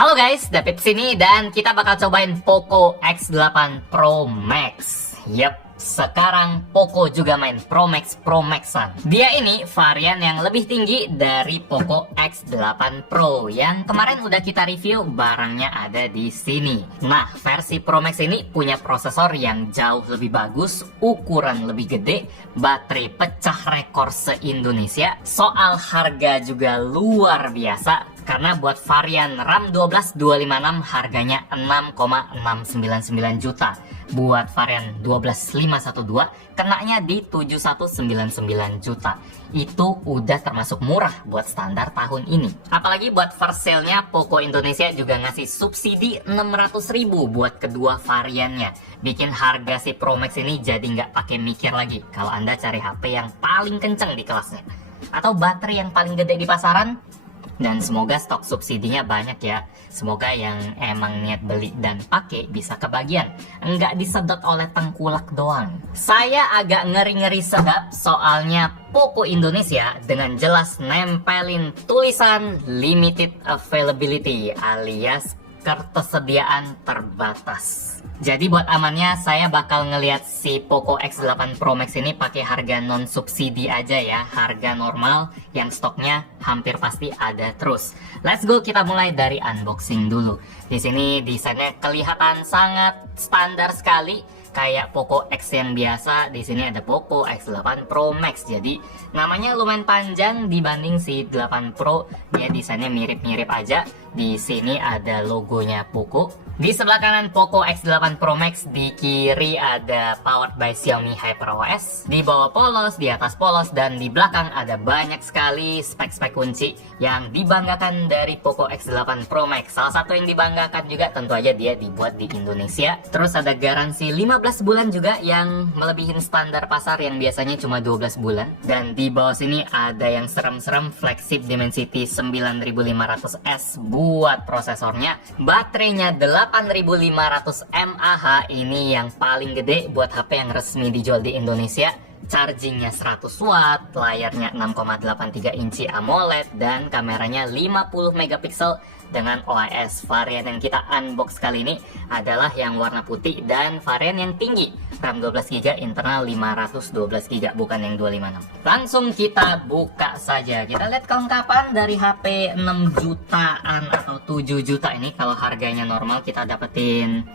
Halo guys, David sini dan kita bakal cobain Poco X8 Pro Max. Yap, sekarang Poco juga main Pro Maxan. Dia ini varian yang lebih tinggi dari Poco X8 Pro yang kemarin udah kita review, barangnya ada di sini. Nah, versi Pro Max ini punya prosesor yang jauh lebih bagus, ukuran lebih gede, baterai pecah rekor se-Indonesia. Soal harga juga luar biasa. Karena buat varian RAM 12 256 harganya 6,699 juta. Buat varian 12512 kenanya di 7199 juta. Itu udah termasuk murah buat standar tahun ini. Apalagi buat first sale-nya Poco Indonesia juga ngasih subsidi 600.000 buat kedua variannya. Bikin harga si Pro Max ini jadi nggak pakai mikir lagi kalau Anda cari HP yang paling kenceng di kelasnya. Atau baterai yang paling gede di pasaran. Dan semoga stok subsidinya banyak ya. Semoga yang emang niat beli dan pakai bisa kebagian. Enggak disedot oleh tengkulak doang. Saya agak ngeri-ngeri sedap soalnya Poco Indonesia dengan jelas nempelin tulisan limited availability alias ketersediaan terbatas. Jadi buat amannya saya bakal ngeliat si Poco X8 Pro Max ini pakai harga non subsidi aja ya, harga normal yang stoknya hampir pasti ada terus. Let's go, kita mulai dari unboxing dulu. Di sini desainnya kelihatan sangat standar sekali, kayak Poco X yang biasa. Di sini ada Poco X8 Pro Max. Jadi namanya lumayan panjang dibanding si 8 Pro. Dia desainnya mirip-mirip aja. Di sini ada logonya Poco. Di sebelah kanan Poco X8 Pro Max, di kiri ada powered by Xiaomi HyperOS. Di bawah polos, di atas polos, dan di belakang ada banyak sekali spek-spek kunci yang dibanggakan dari Poco X8 Pro Max. Salah satu yang dibanggakan juga tentu aja dia dibuat di Indonesia. Terus ada garansi 15 bulan juga yang melebihin standar pasar yang biasanya cuma 12 bulan. Dan di bawah sini ada yang serem-serem flagship Dimensity 9500S buat prosesornya. Baterainya 8500 mAh, ini yang paling gede buat HP yang resmi dijual di Indonesia. Chargingnya 100 watt, layarnya 6,83 inci AMOLED, dan kameranya 50 megapiksel dengan OIS. Varian yang kita unbox kali ini adalah yang warna putih dan varian yang tinggi, RAM 12GB, internal 512GB, bukan yang 256. Langsung kita buka saja. Kita lihat kelengkapan dari HP 6 jutaan atau 7 juta ini. Kalau harganya normal kita dapetin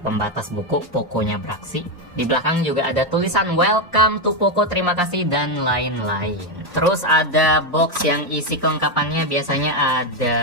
pembatas buku, Poconya beraksi. Di belakang juga ada tulisan welcome to Poco, terima kasih, dan lain-lain. Terus ada box yang isi kelengkapannya, biasanya ada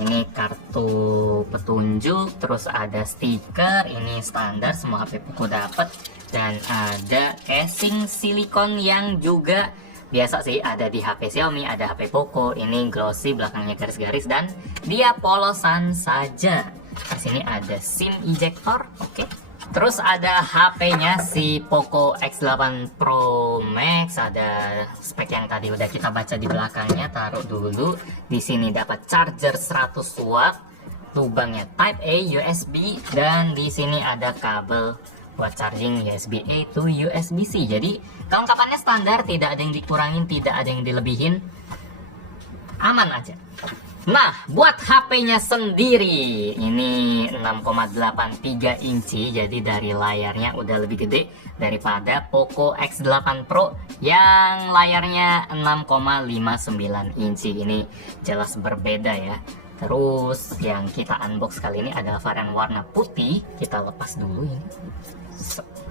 ini kartu petunjuk, terus ada stiker, ini standar semua HP Poco dapat, dan ada casing silikon yang juga biasa sih ada di HP Xiaomi, ada HP Poco. Ini glossy, belakangnya garis-garis, dan dia polosan saja. Di sini ada SIM ejector, oke. Terus ada HP-nya si Poco X8 Pro Max, ada spek yang tadi udah kita baca di belakangnya, taruh dulu. Di sini dapat charger 100 watt, lubangnya Type A USB, dan di sini ada kabel buat charging USB-A to USB-C. Jadi kelengkapannya standar, tidak ada yang dikurangin, tidak ada yang dilebihin, aman aja. Nah, buat HP-nya sendiri, ini 6,83 inci, jadi dari layarnya udah lebih gede daripada Poco X8 Pro yang layarnya 6,59 inci. Ini jelas berbeda ya. Terus yang kita unbox kali ini adalah varian warna putih. Kita lepas dulu ini.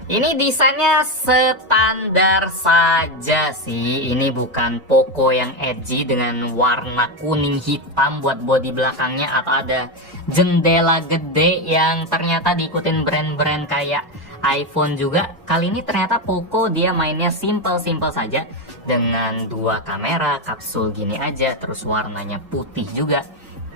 Ini desainnya standar saja sih. Ini bukan Poco yang edgy dengan warna kuning hitam buat bodi belakangnya, atau ada jendela gede yang ternyata diikutin brand-brand kayak iPhone juga. Kali ini ternyata Poco dia mainnya simple-simple saja dengan dua kamera kapsul gini aja, terus warnanya putih juga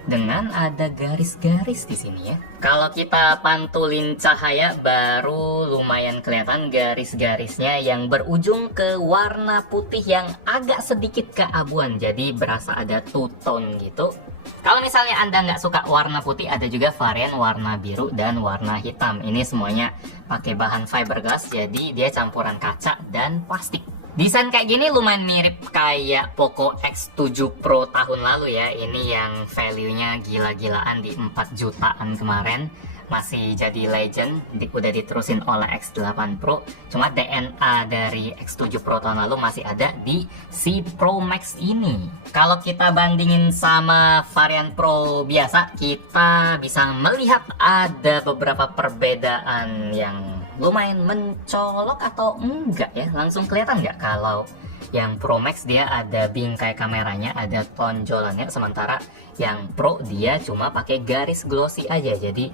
dengan ada garis-garis di sini ya. Kalau kita pantulin cahaya baru lumayan kelihatan garis-garisnya yang berujung ke warna putih yang agak sedikit keabuan, jadi berasa ada two tone gitu. Kalau misalnya Anda nggak suka warna putih, ada juga varian warna biru dan warna hitam. Ini semuanya pakai bahan fiberglass, jadi dia campuran kaca dan plastik. Desain kayak gini lumayan mirip kayak Poco X7 Pro tahun lalu ya. Ini yang value-nya gila-gilaan di 4 jutaan kemarin. Masih jadi legend, udah diterusin oleh X8 Pro. Cuma DNA dari X7 Pro tahun lalu masih ada di si Pro Max ini. Kalau kita bandingin sama varian Pro biasa, kita bisa melihat ada beberapa perbedaan yang lumayan mencolok atau enggak ya. Langsung kelihatan nggak kalau yang Pro Max dia ada bingkai kameranya, ada tonjolannya, sementara yang Pro dia cuma pakai garis glossy aja, jadi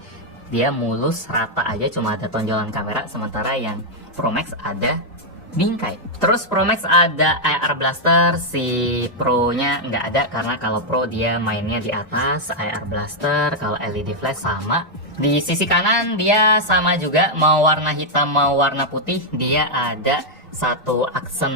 dia mulus rata aja, cuma ada tonjolan kamera, sementara yang Pro Max ada bingkai. Terus Pro Max ada AR blaster, si Pro nya nggak ada karena kalau Pro dia mainnya di atas AR blaster, kalau LED flash sama. Di sisi kanan dia sama juga, mau warna hitam mau warna putih, dia ada satu aksen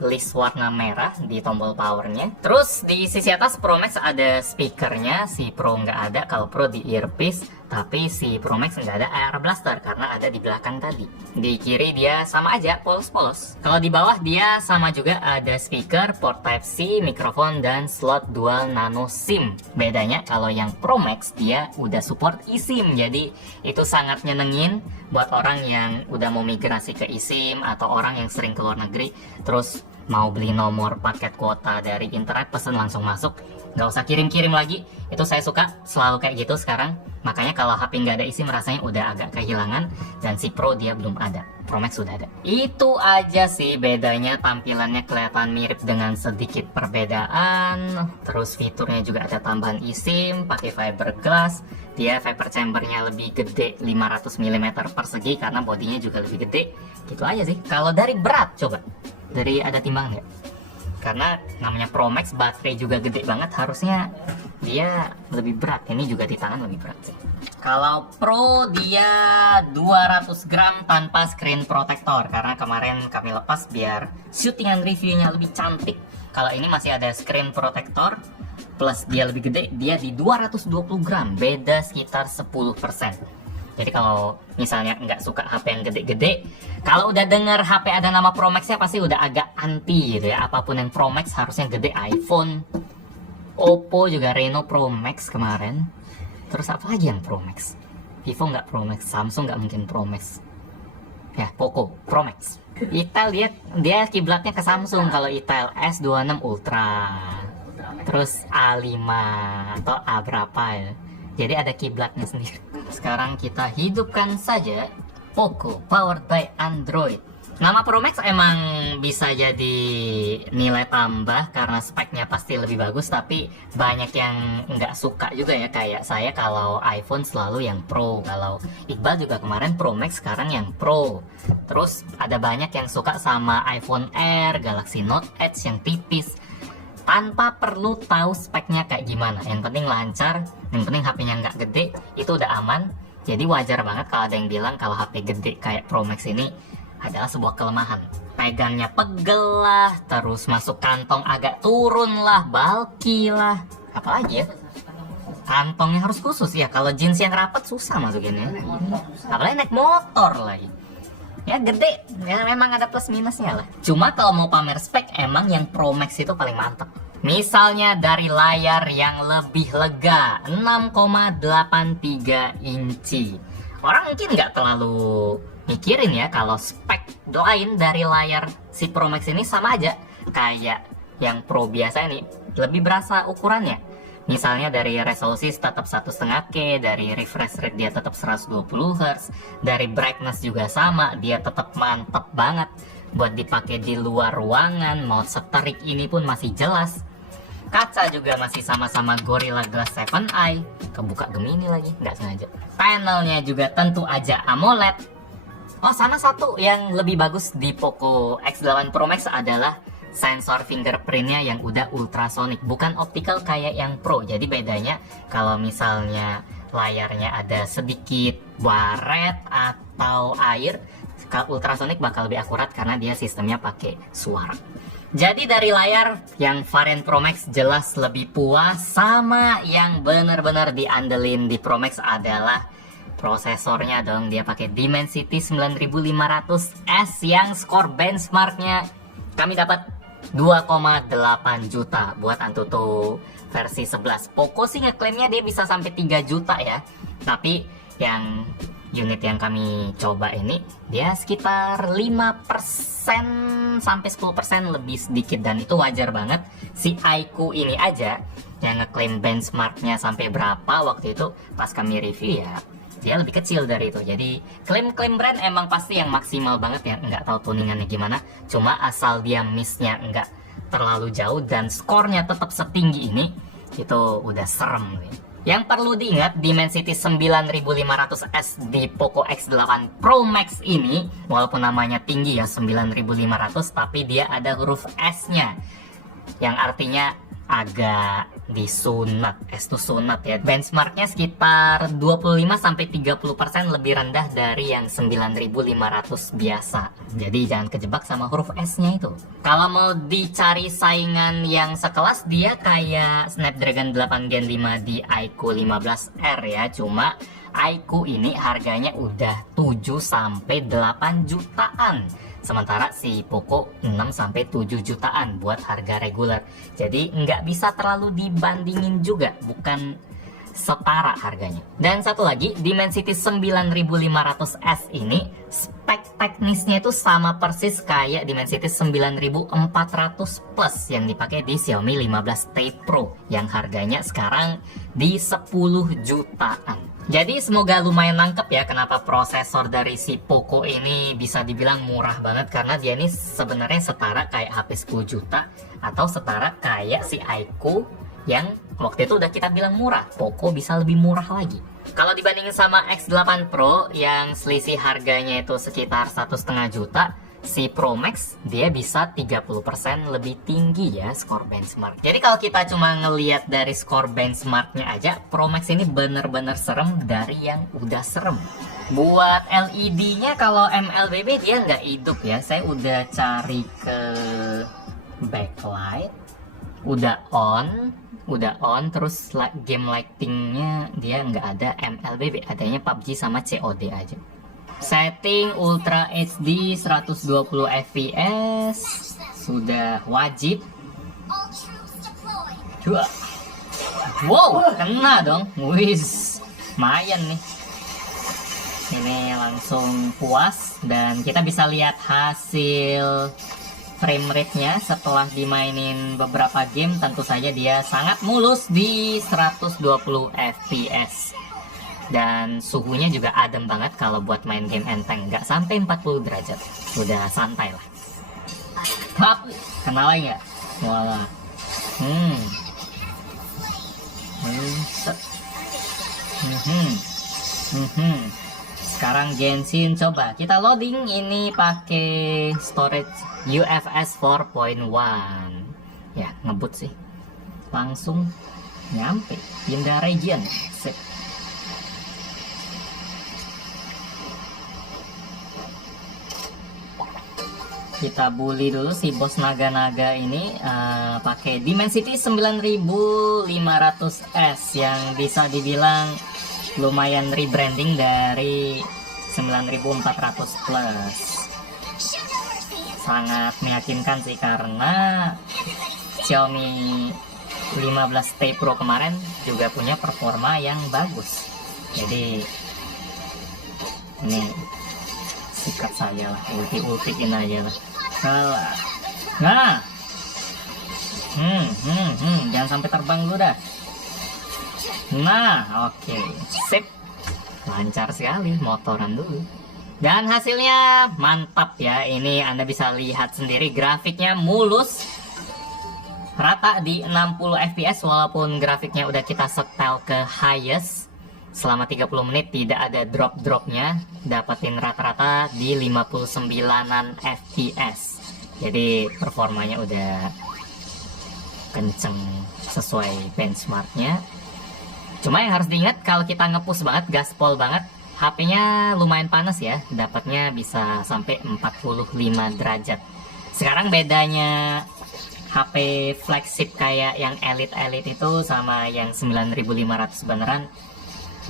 list warna merah di tombol powernya. Terus di sisi atas Pro Max ada speakernya, si Pro nggak ada. Kalau Pro di earpiece, tapi si Pro Max nggak ada AR blaster karena ada di belakang tadi. Di kiri dia sama aja, polos-polos. Kalau di bawah dia sama juga, ada speaker, port Type-C, mikrofon, dan slot dual nano SIM. Bedanya kalau yang Pro Max dia udah support eSIM, jadi itu sangat nyenengin buat orang yang udah mau migrasi ke eSIM atau orang yang sering ke luar negeri terus mau beli nomor paket kuota dari internet, pesen langsung masuk, nggak usah kirim-kirim lagi. Itu saya suka selalu kayak gitu sekarang. Makanya kalau HP nggak ada eSIM rasanya udah agak kehilangan, dan si Pro dia belum ada, Pro Max sudah ada. Itu aja sih bedanya, tampilannya kelihatan mirip dengan sedikit perbedaan. Terus fiturnya juga ada tambahan eSIM, pakai fiberglass. Dia vapor chambernya lebih gede 500 mm persegi karena bodinya juga lebih gede. Gitu aja sih. Kalau dari berat, coba dari ada timbangan nggak? Karena namanya Pro Max, baterai juga gede banget, harusnya dia lebih berat. Ini juga di tangan lebih berat sih. Kalau Pro dia 200 gram tanpa screen protector, karena kemarin kami lepas biar syutingan reviewnya lebih cantik. Kalau ini masih ada screen protector plus dia lebih gede, dia di 220 gram, beda sekitar 10%. Jadi kalau misalnya nggak suka HP yang gede-gede, kalau udah denger HP ada nama Pro Max-nya pasti udah agak anti gitu ya. Apapun yang Pro Max harusnya gede. iPhone, Oppo juga Reno Pro Max kemarin. Terus apa lagi yang Pro Max? Vivo nggak Pro Max, Samsung nggak mungkin Pro Max. Ya, Poco Pro Max. Itel dia kiblatnya ke Samsung. Kalau Itel S26 Ultra, terus A5 atau A berapa ya. Jadi ada kiblatnya sendiri. Sekarang kita hidupkan saja Poco powered by Android. Nama Pro Max emang bisa jadi nilai tambah karena speknya pasti lebih bagus, tapi banyak yang nggak suka juga ya, kayak saya kalau iPhone selalu yang Pro, kalau Iqbal juga kemarin Pro Max, sekarang yang Pro. Terus ada banyak yang suka sama iPhone Air, Galaxy Note Edge yang tipis, tanpa perlu tahu speknya kayak gimana. Yang penting lancar, yang penting HP-nya nggak gede, itu udah aman. Jadi wajar banget kalau ada yang bilang kalau HP gede kayak Pro Max ini adalah sebuah kelemahan. Pegangnya pegel lah, terus masuk kantong agak turun lah, bulky lah. Apalagi ya, kantongnya harus khusus ya. Kalau jeans yang rapat susah masukinnya. Apalagi naik motor lagi. Ya gede, ya memang ada plus minusnya lah. Cuma kalau mau pamer spek, emang yang Pro Max itu paling mantap. Misalnya dari layar yang lebih lega, 6,83 inci. Orang mungkin nggak terlalu mikirin ya kalau spek lain dari layar si Pro Max ini sama aja kayak yang Pro biasa ini, lebih berasa ukurannya. Misalnya dari resolusi tetap 1,5K, dari refresh rate dia tetap 120 Hz, dari brightness juga sama, dia tetap mantep banget buat dipakai di luar ruangan. Mau seterik ini pun masih jelas. Kaca juga masih sama-sama Gorilla Glass 7i, kebuka Gemini lagi, nggak sengaja. Panelnya juga tentu aja AMOLED. Oh, sama satu yang lebih bagus di Poco X8 Pro Max adalah sensor fingerprintnya yang udah ultrasonic, bukan optical kayak yang Pro. Jadi bedanya kalau misalnya layarnya ada sedikit baret atau air, ultrasonic bakal lebih akurat karena dia sistemnya pakai suara. Jadi dari layar yang varian Pro Max jelas lebih puas, sama yang bener-bener diandelin di Pro Max adalah prosesornya dong. Dia pakai Dimensity 9500S yang skor benchmarknya kami dapat 2,8 juta buat Antutu versi 11. Poco sih ngeklaimnya dia bisa sampai 3 juta ya. Tapi yang unit yang kami coba ini dia sekitar 5% sampai 10% lebih sedikit, dan itu wajar banget. Si iQOO ini aja yang ngeklaim benchmarknya sampai berapa waktu itu pas kami review ya, dia lebih kecil dari itu. Jadi klaim-klaim brand emang pasti yang maksimal banget ya, nggak tahu tuningannya gimana. Cuma asal dia missnya nggak terlalu jauh dan skornya tetap setinggi ini, itu udah serem nih. Yang perlu diingat, Dimensity 9500S di Poco X8 Pro Max ini, walaupun namanya tinggi ya 9500, tapi dia ada huruf S-nya, yang artinya agak disunat. S itu sunat ya. Benchmarknya sekitar 25-30% lebih rendah dari yang 9500 biasa. Jadi jangan kejebak sama huruf S-nya itu. Kalau mau dicari saingan yang sekelas, dia kayak Snapdragon 8 Gen 5 di iQOO 15R ya. Cuma iQOO ini harganya udah 7-8 jutaan. Sementara si Poco 6-7 jutaan buat harga reguler. Jadi nggak bisa terlalu dibandingin juga, bukan setara harganya. Dan satu lagi, Dimensity 9500S ini spek teknisnya itu sama persis kayak Dimensity 9400 Plus yang dipakai di Xiaomi 15T Pro yang harganya sekarang di 10 jutaan. Jadi semoga lumayan nangkep ya kenapa prosesor dari si Poco ini bisa dibilang murah banget, karena dia ini sebenarnya setara kayak HP 10 juta atau setara kayak si iQOO yang waktu itu udah kita bilang murah. Poco bisa lebih murah lagi. Kalau dibandingin sama X8 Pro yang selisih harganya itu sekitar 1,5 juta, si Pro Max dia bisa 30% lebih tinggi ya skor benchmark. Jadi kalau kita cuma ngelihat dari skor benchmarknya aja, Pro Max ini bener-bener serem dari yang udah serem. Buat LED-nya kalau MLBB dia nggak hidup ya. Saya udah cari ke backlight, udah on, terus game lightingnya dia nggak ada MLBB, adanya PUBG sama COD aja. Setting Ultra HD 120 fps sudah wajib. Wow, kena dong. Wis, lumayan nih. Ini langsung puas, dan kita bisa lihat hasil frame rate-nya setelah dimainin beberapa game. Tentu saja dia sangat mulus di 120 fps. Dan suhunya juga adem banget kalau buat main game enteng, nggak sampai 40 derajat, udah santai lah. Pap, kenal lagi nggak? Wala. Sekarang Genshin, coba kita loading ini pakai storage UFS 4.1. Ya, ngebut sih. Langsung nyampe pindah region. Sip. Kita bully dulu si bos naga-naga ini pakai Dimensity 9500S yang bisa dibilang lumayan rebranding dari 9400 Plus. Sangat meyakinkan sih, karena Xiaomi 15T Pro kemarin juga punya performa yang bagus. Jadi ini sikat saja lah, ulti-ultiin aja lah. Nah, jangan sampai terbang dulu dah. Nah, oke, sip, lancar sekali, motoran dulu. Dan hasilnya mantap ya. Ini Anda bisa lihat sendiri, grafiknya mulus, rata di 60 fps walaupun grafiknya udah kita setel ke highest. Selama 30 menit tidak ada drop-dropnya, dapetin rata-rata di 59an fps. Jadi performanya udah kenceng sesuai benchmarknya. Cuma yang harus diingat, kalau kita ngepush banget, gaspol banget, HP-nya lumayan panas ya, dapatnya bisa sampai 45 derajat. Sekarang bedanya HP flagship kayak yang elite-elite itu sama yang 9500 beneran,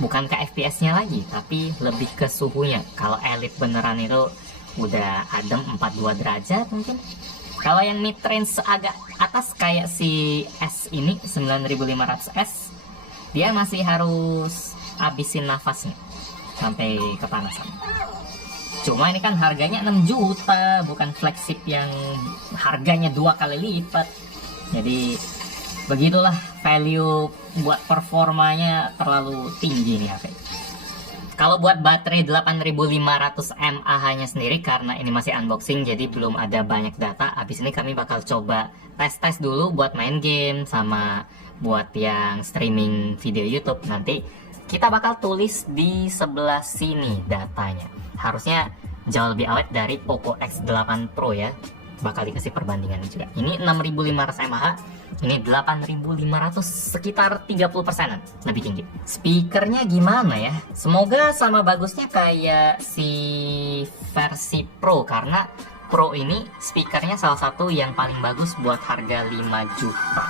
bukan ke FPS-nya lagi, tapi lebih ke suhunya. Kalau elite beneran itu udah adem 42 derajat mungkin. Kalau yang mid range agak atas kayak si S ini 9500S, dia masih harus habisin nafasnya sampai kepanasan. Cuma ini kan harganya 6 juta, bukan flagship yang harganya 2 kali lipat. Jadi begitulah, value buat performanya terlalu tinggi nih HP. Kalau buat baterai 8500 mAh-nya sendiri, karena ini masih unboxing jadi belum ada banyak data. Habis ini kami bakal coba tes dulu buat main game sama buat yang streaming video YouTube. Nanti kita bakal tulis di sebelah sini datanya. Harusnya jauh lebih awet dari Poco X8 Pro ya. Bakal dikasih perbandingan juga. Ini 6500 mAh, ini 8500, sekitar 30%-an lebih tinggi. Speakernya gimana ya? Semoga sama bagusnya kayak si versi Pro, karena Pro ini speakernya salah satu yang paling bagus buat harga 5 juta.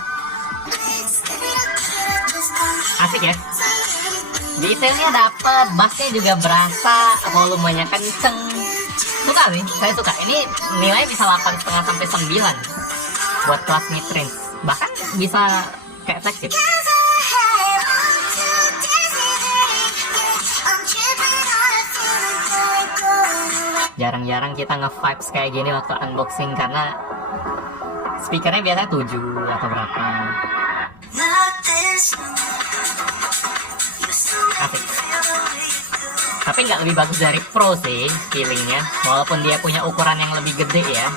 Asik ya? Detailnya dapet, bassnya juga berasa, volumenya kenceng. Suka nih, saya suka. Ini nilai bisa 8,5 sampai 9 buat kelas mid range. Bahkan bisa kayak flagship. Jarang-jarang kita nge-vibes kayak gini waktu unboxing karena speakernya biasanya 7 atau berapa. Asik. Tapi nggak lebih bagus dari Pro sih feelingnya, walaupun dia punya ukuran yang lebih gede ya.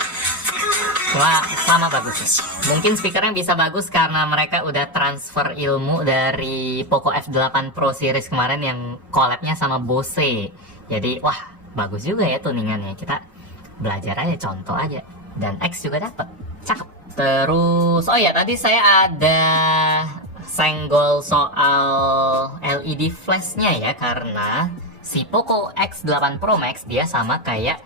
Wah, sama bagusnya. Mungkin speakernya bisa bagus karena mereka udah transfer ilmu dari Poco F8 Pro series kemarin yang collabnya sama Bose. Jadi wah, bagus juga ya tuningannya. Kita belajar aja, contoh aja. Dan X juga dapet, cakep. Terus, oh ya tadi saya ada senggol soal LED flashnya ya, karena si Poco X8 Pro Max dia sama kayak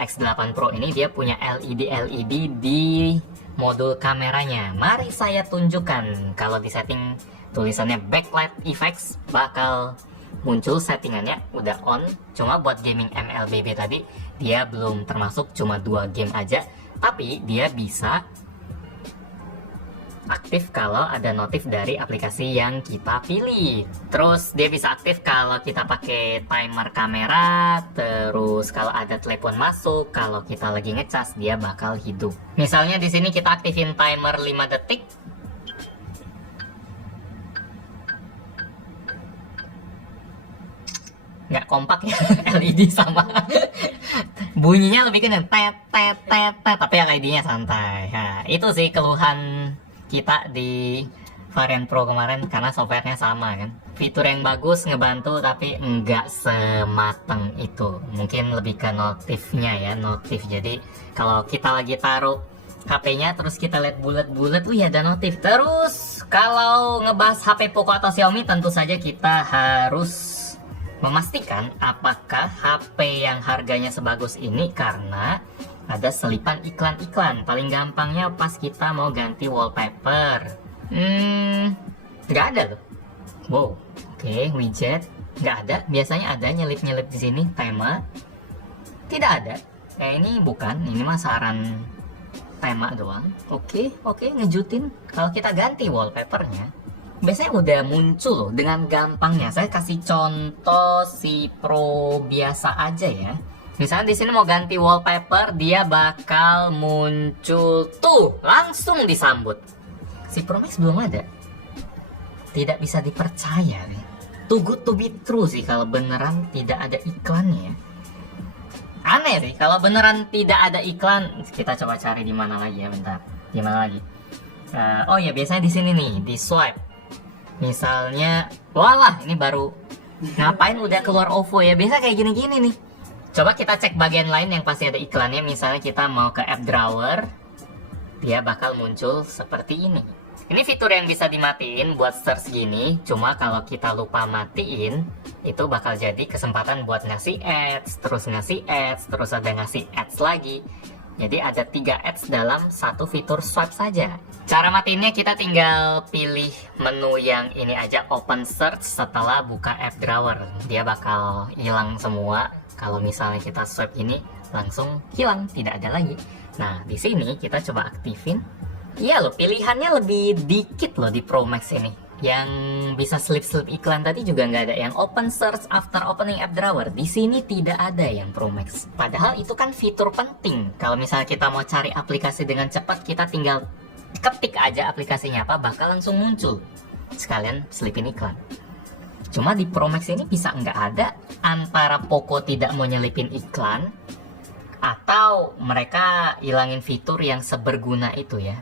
X8 Pro ini, dia punya LED di modul kameranya. Mari saya tunjukkan. Kalau di setting tulisannya backlight effects bakal muncul settingannya udah on. Cuma buat gaming MLBB tadi dia belum termasuk, cuma 2 game aja. Tapi dia bisa aktif kalau ada notif dari aplikasi yang kita pilih. Terus dia bisa aktif kalau kita pakai timer kamera. Terus kalau ada telepon masuk, kalau kita lagi ngecas dia bakal hidup. Misalnya di sini kita aktifin timer 5 detik. Nggak kompak ya LED sama bunyinya lebih kenceng tet tet tet tet, tapi LED-nya santai. Nah, itu sih keluhan kita di varian Pro kemarin karena softwarenya sama kan. Fitur yang bagus ngebantu tapi enggak semateng itu. Mungkin lebih ke notifnya ya, notif. Jadi kalau kita lagi taruh HP-nya terus kita lihat bulat-bulat, wih ada notif. Terus kalau ngebahas HP Poco atau Xiaomi, tentu saja kita harus memastikan apakah HP yang harganya sebagus ini karena ada selipan iklan-iklan. Paling gampangnya pas kita mau ganti wallpaper. Nggak ada loh. Wow, oke, widget nggak ada. Biasanya ada nyelip-nyelip di sini. Tema tidak ada. Ini bukan. Ini mah saran tema doang. Oke, ngejutin. Kalau kita ganti wallpapernya, biasanya udah muncul loh dengan gampangnya. Saya kasih contoh si Pro biasa aja ya. Misalnya di sini mau ganti wallpaper, dia bakal muncul tuh, langsung disambut. Si Pro Max belum ada. Tidak bisa dipercaya nih. Too good to be true sih kalau beneran tidak ada iklannya. Aneh sih kalau beneran tidak ada iklan. Kita coba cari di mana lagi ya, bentar. Di mana lagi? Oh ya, biasanya di sini nih, di swipe. Misalnya, walah, ini baru. Ngapain udah keluar OVO ya? Biasa kayak gini-gini nih. Coba kita cek bagian lain yang pasti ada iklannya. Misalnya kita mau ke app drawer, dia bakal muncul seperti ini. Ini fitur yang bisa dimatiin buat search gini. Cuma kalau kita lupa matiin, itu bakal jadi kesempatan buat ngasih ads, terus ngasih ads, terus ada ngasih ads lagi. Jadi ada 3 ads dalam satu fitur swipe saja. Cara matiinnya kita tinggal pilih menu yang ini aja, open search. Setelah buka app drawer, dia bakal hilang semua. Kalau misalnya kita swipe ini langsung hilang, tidak ada lagi. Nah, di sini kita coba aktifin. Iya loh, pilihannya lebih dikit loh di Pro Max ini. Yang bisa slip-slip iklan tadi juga nggak ada. Yang open search after opening app drawer, di sini tidak ada yang Pro Max. Padahal itu kan fitur penting. Kalau misalnya kita mau cari aplikasi dengan cepat, kita tinggal ketik aja aplikasinya apa, bakal langsung muncul. Sekalian selipin iklan. Cuma di Pro Max ini bisa nggak ada. Antara Poco tidak mau nyelipin iklan, atau mereka hilangin fitur yang seberguna itu ya.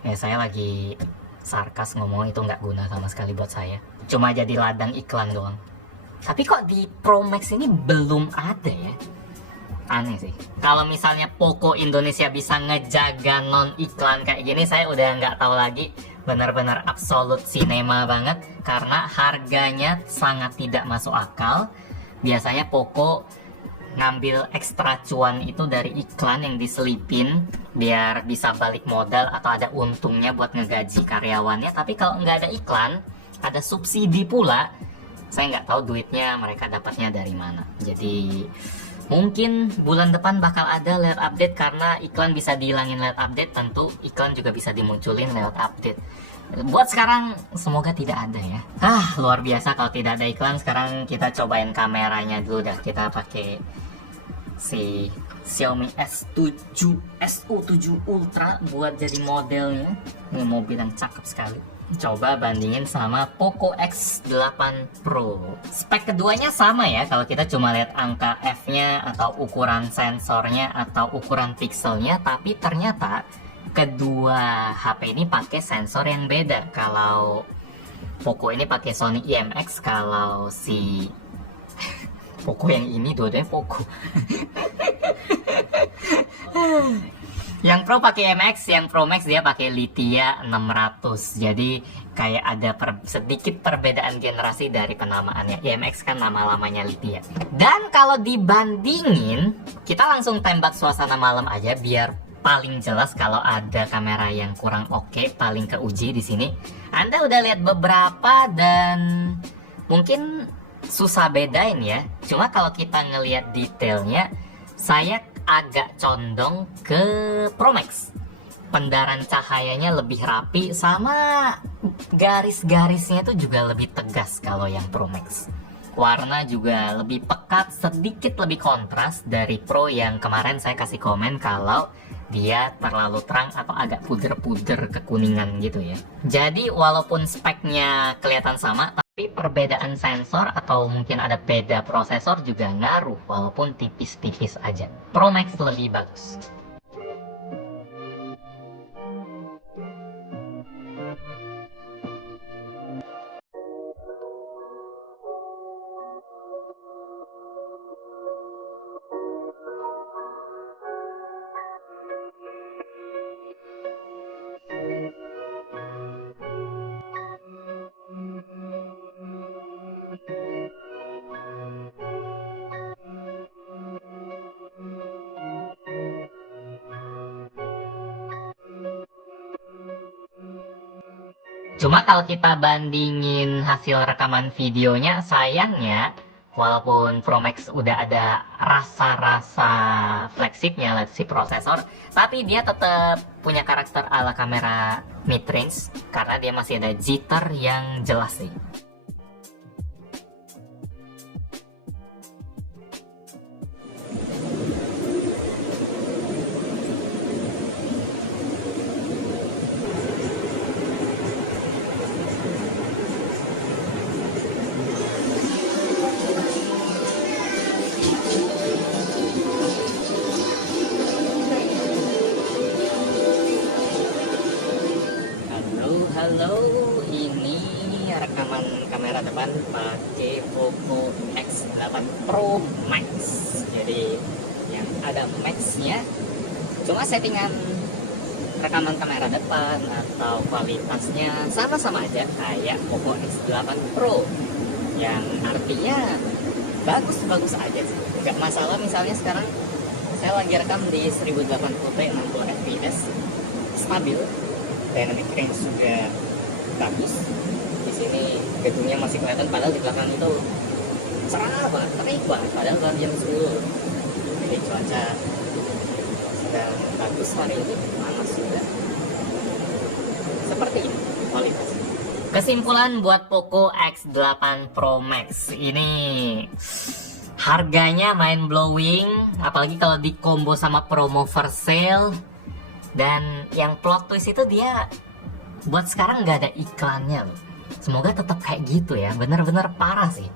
Ya saya lagi sarkas ngomong, itu nggak guna sama sekali buat saya. Cuma jadi ladang iklan doang. Tapi kok di Pro Max ini belum ada ya? Aneh sih. Kalau misalnya Poco Indonesia bisa ngejaga non iklan kayak gini, saya udah nggak tahu lagi. Benar-benar absolut cinema banget. Karena harganya sangat tidak masuk akal. Biasanya Poco ngambil ekstra cuan itu dari iklan yang diselipin biar bisa balik modal atau ada untungnya buat ngegaji karyawannya. Tapi kalau nggak ada iklan, ada subsidi pula, saya nggak tahu duitnya mereka dapatnya dari mana. Jadi mungkin bulan depan bakal ada lewat update, karena iklan bisa dihilangin lewat update, tentu iklan juga bisa dimunculin lewat update. Buat sekarang semoga tidak ada ya. Luar biasa kalau tidak ada iklan. Sekarang kita cobain kameranya dulu dah. Kita pakai si Xiaomi S7 SU7 Ultra buat jadi modelnya. Ini mobil yang cakep sekali. Coba bandingin sama Poco X8 Pro. Spek keduanya sama ya, kalau kita cuma lihat angka F-nya atau ukuran sensornya atau ukuran pixelnya. Tapi ternyata kedua HP ini pakai sensor yang beda. Kalau Poco ini pakai Sony IMX, kalau si Poco yang ini dua-duanya Poco. Yang Pro pakai IMX, yang Pro Max dia pakai Lithia 600. Jadi kayak ada sedikit perbedaan generasi dari penamaannya. IMX kan nama-lamanya Lithia. Dan kalau dibandingin, kita langsung tembak suasana malam aja biar paling jelas. Kalau ada kamera yang kurang oke, paling keuji di sini. Anda udah lihat beberapa dan mungkin susah bedain ya. Cuma kalau kita ngelihat detailnya, saya agak condong ke Pro Max. Pendaran cahayanya lebih rapi, sama garis-garisnya itu juga lebih tegas kalau yang Pro Max. Warna juga lebih pekat, sedikit lebih kontras dari Pro yang kemarin saya kasih komen kalau dia terlalu terang atau agak puder-puder kekuningan gitu ya. Jadi walaupun speknya kelihatan sama, tapi perbedaan sensor atau mungkin ada beda prosesor juga ngaruh, walaupun tipis-tipis aja. Pro Max lebih bagus. Cuma kalau kita bandingin hasil rekaman videonya, sayangnya walaupun Pro Max udah ada rasa-rasa flagshipnya lah si prosesor, tapi dia tetap punya karakter ala kamera mid-range karena dia masih ada jitter yang jelas sih. Halo, ini rekaman kamera depan pakai Poco X8 Pro Max. Jadi yang ada Max-nya, cuma settingan rekaman kamera depan atau kualitasnya sama-sama aja kayak Poco X8 Pro. Yang artinya bagus-bagus aja sih. Gak masalah misalnya sekarang Saya lagi rekam di 1080p 60 fps, stabil, dynamic range juga bagus. Di sini gedungnya masih kelihatan, padahal di belakang itu cerah banget, terik banget, padahal baru jam 10. Jadi cuaca sedang bagus hari ini, panas juga. Seperti ini kualitasnya. Kesimpulan buat Poco X8 Pro Max ini, harganya mind blowing, apalagi kalau di combo sama promo first sale. Dan yang plot twist itu dia buat sekarang nggak ada iklannya loh. Semoga tetap kayak gitu ya, bener-bener parah sih.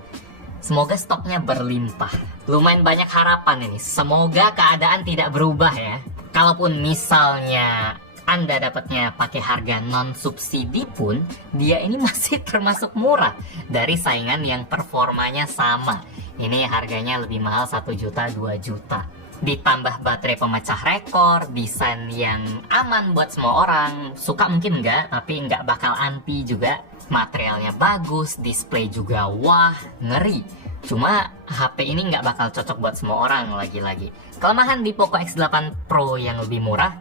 Semoga stoknya berlimpah. Lumayan banyak harapan ini, semoga keadaan tidak berubah ya. Kalaupun misalnya Anda dapatnya pakai harga non subsidi pun, dia ini masih termasuk murah dari saingan yang performanya sama. Ini harganya lebih mahal 1 juta 2 juta. Ditambah baterai pemecah rekor, desain yang aman buat semua orang. Suka mungkin enggak, tapi enggak bakal anti juga. Materialnya bagus, display juga wah, ngeri. Cuma HP ini nggak bakal cocok buat semua orang lagi-lagi. Kelemahan di Poco X8 Pro yang lebih murah,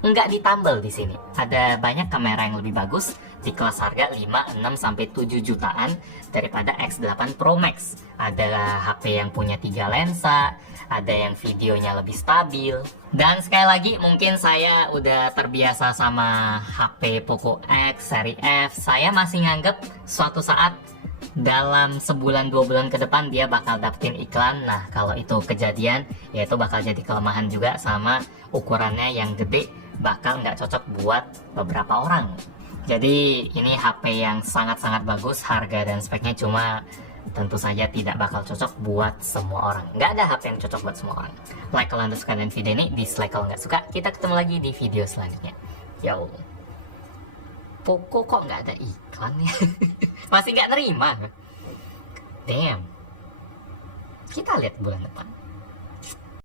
nggak ditambal di sini. Ada banyak kamera yang lebih bagus di kelas harga 5, 6, sampai 7 jutaan daripada X8 Pro Max. Ada HP yang punya 3 lensa, ada yang videonya lebih stabil. Dan sekali lagi, mungkin saya udah terbiasa sama HP Poco X seri F. Saya masih nganggep suatu saat dalam sebulan 2 bulan ke depan dia bakal dapetin iklan. Nah, kalau itu kejadian, ya itu bakal jadi kelemahan juga, sama ukurannya yang gede bakal nggak cocok buat beberapa orang. Jadi ini HP yang sangat-sangat bagus, harga dan speknya, cuma tentu saja tidak bakal cocok buat semua orang. Nggak ada HP yang cocok buat semua orang. Like kalau Anda suka dengan video ini, dislike kalau nggak suka. Kita ketemu lagi di video selanjutnya. Yo, Poco kok nggak ada iklan ya? Masih nggak nerima. Damn. Kita lihat bulan depan.